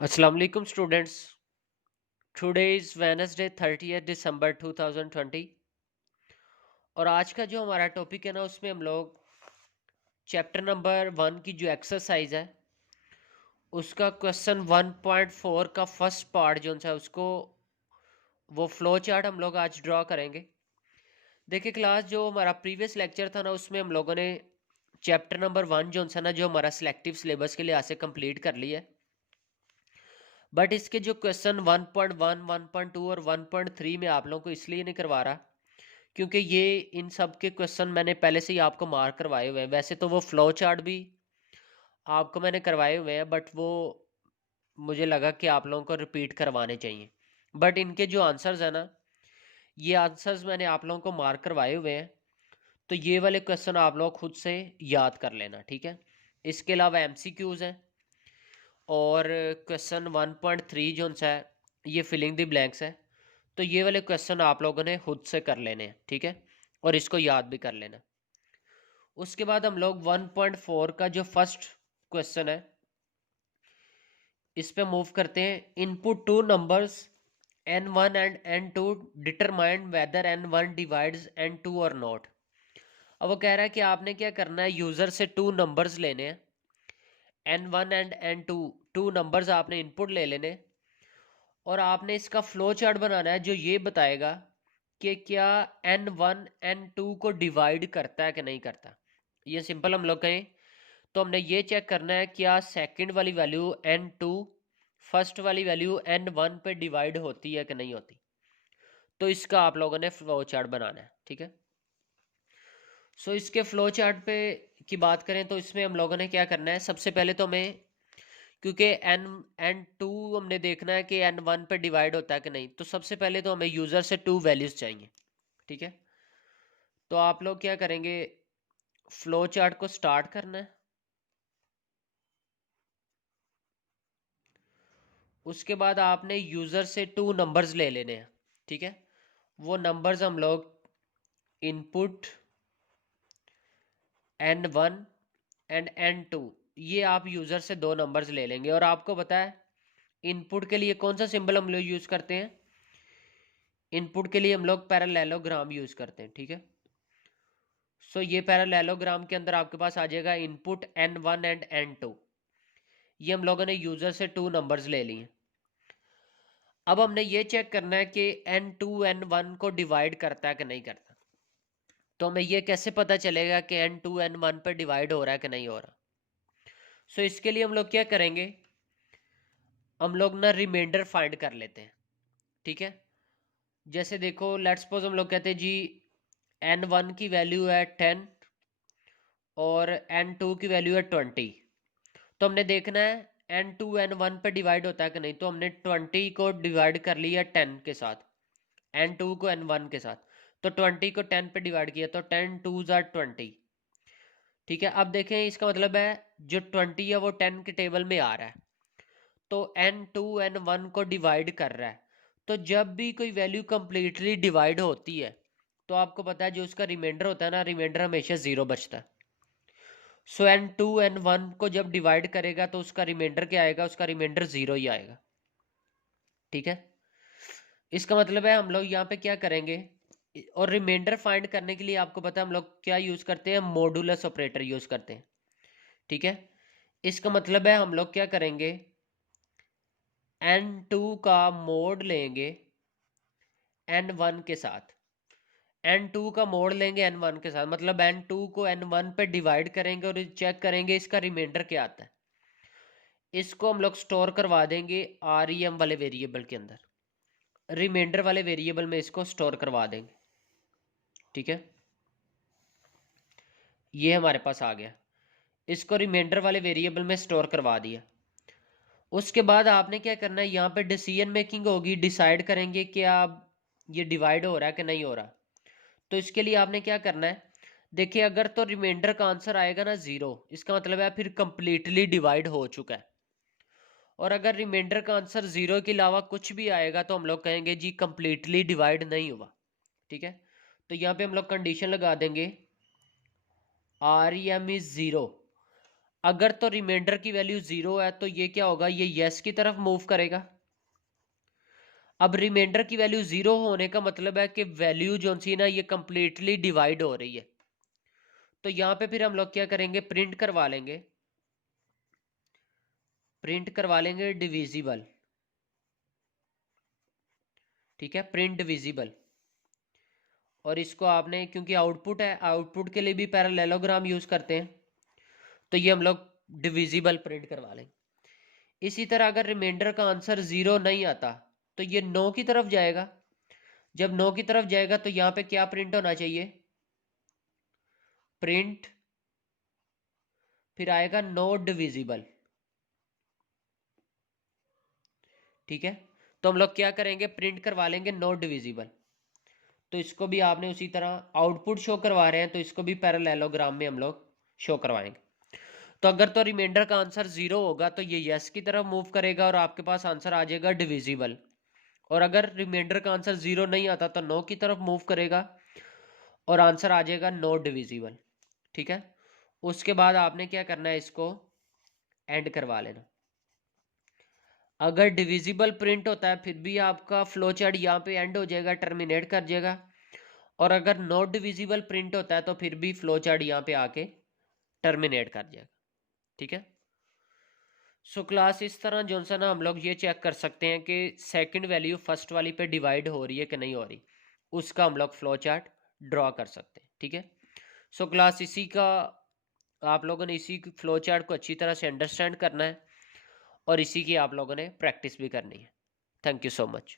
अस्सलाम वालेकुम students. Today is Wednesday 30 दिसंबर 2020 और आज का जो हमारा टॉपिक है ना उसमें हम लोग चैप्टर नंबर 1 की जो एक्सरसाइज है उसका क्वेश्चन 1.4 का फर्स्ट पार्ट जो है उसको वो फ्लो चार्ट हम लोग आज ड्रॉ करेंगे। देखिए क्लास, जो हमारा प्रीवियस लेक्चर था ना उसमें हम लोगों ने चैप्टर नंबर 1 जो है ना जो हमारा सिलेक्टिव सिलेबस के लिहाज से कंप्लीट कर लिया है। बट इसके जो क्वेश्चन 1.1, 1.2 और 1.3 में आप लोगों को इसलिए नहीं करवा रहा क्योंकि ये इन सब के क्वेश्चन मैंने पहले से ही आपको मार्क करवाए हुए हैं। वैसे तो वो फ्लो चार्ट भी आपको मैंने करवाए हुए हैं, बट वो मुझे लगा कि आप लोगों को रिपीट करवाने चाहिए। बट इनके जो आंसर्स हैं ना, ये आंसर्स मैंने आप लोगों को मार्क करवाए हुए हैं, तो ये वाले क्वेश्चन आप लोग खुद से याद कर लेना, ठीक है। इसके अलावा एमसीक्यूज हैं और क्वेश्चन 1.3 जो है ये फिलिंग द ब्लैंक्स है। तो ये वाले क्वेश्चन आप लोगों ने खुद से कर लेने हैं, ठीक है, और इसको याद भी कर लेना। उसके बाद हम लोग 1.4 का जो फर्स्ट क्वेश्चन है इस पे मूव करते हैं। Input two numbers n1 and n2 determine whether n1 divides n2 और नॉट। अब वो कह रहा है कि आपने क्या करना है, यूजर से टू नंबर्स लेने हैं, n1 and n2 two numbers आपने इनपुट ले लेने और आपने इसका फ्लो चार्ट बनाना है जो ये बताएगा कि क्या n1 n2 को डिवाइड करता है कि नहीं करता। ये सिंपल हम लोग कहें तो हमने ये चेक करना है क्या सेकंड वाली वैल्यू n2 फर्स्ट वाली वैल्यू n1 पे डिवाइड होती है कि नहीं होती। तो इसका आप लोगों ने फ्लो चार्ट बनाना है, ठीक है। सो इसके फ्लो चार्ट पे की बात करें तो इसमें हम लोगों ने क्या करना है, सबसे पहले तो हमें, क्योंकि n2 हमने देखना है कि n1 पे डिवाइड होता है कि नहीं, तो सबसे पहले तो हमें यूज़र से टू वैल्यूज़ चाहिए, ठीक है। तो आप लोग क्या करेंगे, फ्लो चार्ट को स्टार्ट करना है। उसके बाद आपने यूज़र से टू नंबर्स ले लेने हैं, ठीक है। वो नंबर्स हम लोग इनपुट n1 एंड n2, ये आप यूज़र से दो नंबर्स ले लेंगे। और आपको पता है इनपुट के लिए कौन सा सिंबल हम लोग यूज़ करते हैं, इनपुट के लिए हम लोग पैरेललोग्राम यूज़ करते हैं, ठीक है। सो ये पैरेललोग्राम के अंदर आपके पास आ जाएगा इनपुट n1 एंड n2। ये हम लोगों ने यूज़र से टू नंबर्स ले लिए। अब हमने ये चेक करना है कि n2 n1 को डिवाइड करता है कि नहीं करता। तो हमें ये कैसे पता चलेगा कि n2 n1 पर डिवाइड हो रहा है कि नहीं हो रहा। सो इसके लिए हम लोग क्या करेंगे, हम लोग ना रिमाइंडर फाइंड कर लेते हैं, ठीक है। जैसे देखो, लेट्स सपोज हम लोग कहते हैं जी n1 की वैल्यू है 10 और n2 की वैल्यू है 20। तो हमने देखना है n2 n1 पे डिवाइड होता है कि नहीं। तो हमने 20 को डिवाइड कर लिया 10 के साथ, n2 को n1 के साथ। तो 20 को 10 पे डिवाइड किया तो 10 टू ज़ार 20, ठीक है। अब देखें, इसका मतलब है जो 20 है वो 10 के टेबल में आ रहा है, तो n2 n1 को डिवाइड कर रहा है। तो जब भी कोई वैल्यू कंप्लीटली डिवाइड होती है तो आपको पता है जो उसका रिमाइंडर होता है ना, रिमाइंडर हमेशा ज़ीरो बचता है। सो n2 n1 को जब डिवाइड करेगा तो उसका रिमाइंडर क्या आएगा, उसका रिमाइंडर ज़ीरो ही आएगा, ठीक है। इसका मतलब है हम लोग यहाँ पे क्या करेंगे, और रिमाइंडर फाइंड करने के लिए आपको पता है हम लोग क्या यूज़ करते हैं, मॉडुलस ऑपरेटर यूज़ करते हैं, ठीक है। इसका मतलब है हम लोग क्या करेंगे, n2 का मोड लेंगे n1 के साथ, n2 का मोड लेंगे n1 के साथ, मतलब n2 को n1 पे डिवाइड करेंगे और चेक करेंगे इसका रिमाइंडर क्या आता है। इसको हम लोग स्टोर करवा देंगे rem वाले वेरिएबल के अंदर, रिमाइंडर वाले वेरिएबल में इसको स्टोर करवा देंगे, ठीक है। ये हमारे पास आ गया, इसको रिमाइंडर वाले वेरिएबल में स्टोर करवा दिया। उसके बाद आपने क्या करना है, यहाँ पे डिसीजन मेकिंग होगी, डिसाइड करेंगे कि आप ये डिवाइड हो रहा है कि नहीं हो रहा। तो इसके लिए आपने क्या करना है, देखिए अगर तो रिमाइंडर का आंसर आएगा ना ज़ीरो, इसका मतलब है फिर कंप्लीटली डिवाइड हो चुका है। और अगर रिमाइंडर का आंसर ज़ीरो के अलावा कुछ भी आएगा तो हम लोग कहेंगे जी कंप्लीटली डिवाइड नहीं हुआ, ठीक है। तो यहाँ पे हम लोग कंडीशन लगा देंगे rem इज ज़ीरो। अगर तो रिमाइंडर की वैल्यू 0 है तो ये क्या होगा, ये यस की तरफ मूव करेगा। अब रिमाइंडर की वैल्यू 0 होने का मतलब है कि वैल्यू जो सी ना ये कंप्लीटली डिवाइड हो रही है। तो यहाँ पे फिर हम लोग क्या करेंगे, प्रिंट करवा लेंगे, डिविजिबल। ठीक है, प्रिंट डिविजिबल। और इसको आपने, क्योंकि आउटपुट है, आउटपुट के लिए भी पैरेललोग्राम यूज करते हैं, तो ये हम लोग डिविजिबल प्रिंट करवा लेंगे। इसी तरह अगर रिमाइंडर का आंसर 0 नहीं आता तो ये 9 की तरफ जाएगा। जब 9 की तरफ जाएगा तो यहाँ पे क्या प्रिंट होना चाहिए, प्रिंट, फिर आएगा नॉट डिविजिबल। ठीक है, तो हम लोग क्या करेंगे, प्रिंट करवा लेंगे नॉट डिविजिबल। तो इसको भी आपने उसी तरह आउटपुट शो करवा रहे हैं तो इसको भी पैरेललोग्राम में हम लोग शो करवाएंगे। तो अगर तो रिमाइंडर का आंसर 0 होगा तो ये यस की तरफ मूव करेगा और आपके पास आंसर आ जाएगा डिविजिबल। और अगर रिमाइंडर का आंसर 0 नहीं आता तो 9 की तरफ मूव करेगा और आंसर आ जाएगा नॉट डिविजिबल। ठीक है, उसके बाद आपने क्या करना है, इसको एंड करवा लेना। अगर डिविजिबल प्रिंट होता है फिर भी आपका फ्लो चार्ट यहाँ पे एंड हो जाएगा, टर्मिनेट कर जाएगा। और अगर नॉट डिविजिबल प्रिंट होता है तो फिर भी फ्लो चार्ट यहाँ पे आके टर्मिनेट कर जाएगा। ठीक है, सो क्लास इस तरह जो सा ना हम लोग ये चेक कर सकते हैं कि सेकंड वैल्यू फर्स्ट वाली पे डिवाइड हो रही है कि नहीं हो रही, उसका हम लोग फ्लो चार्ट ड्रॉ कर सकते हैं। ठीक है, सो क्लास इसी का आप लोगों ने इसी फ्लो चार्ट को अच्छी तरह से अंडरस्टैंड करना है और इसी की आप लोगों ने प्रैक्टिस भी करनी है। Thank you so much.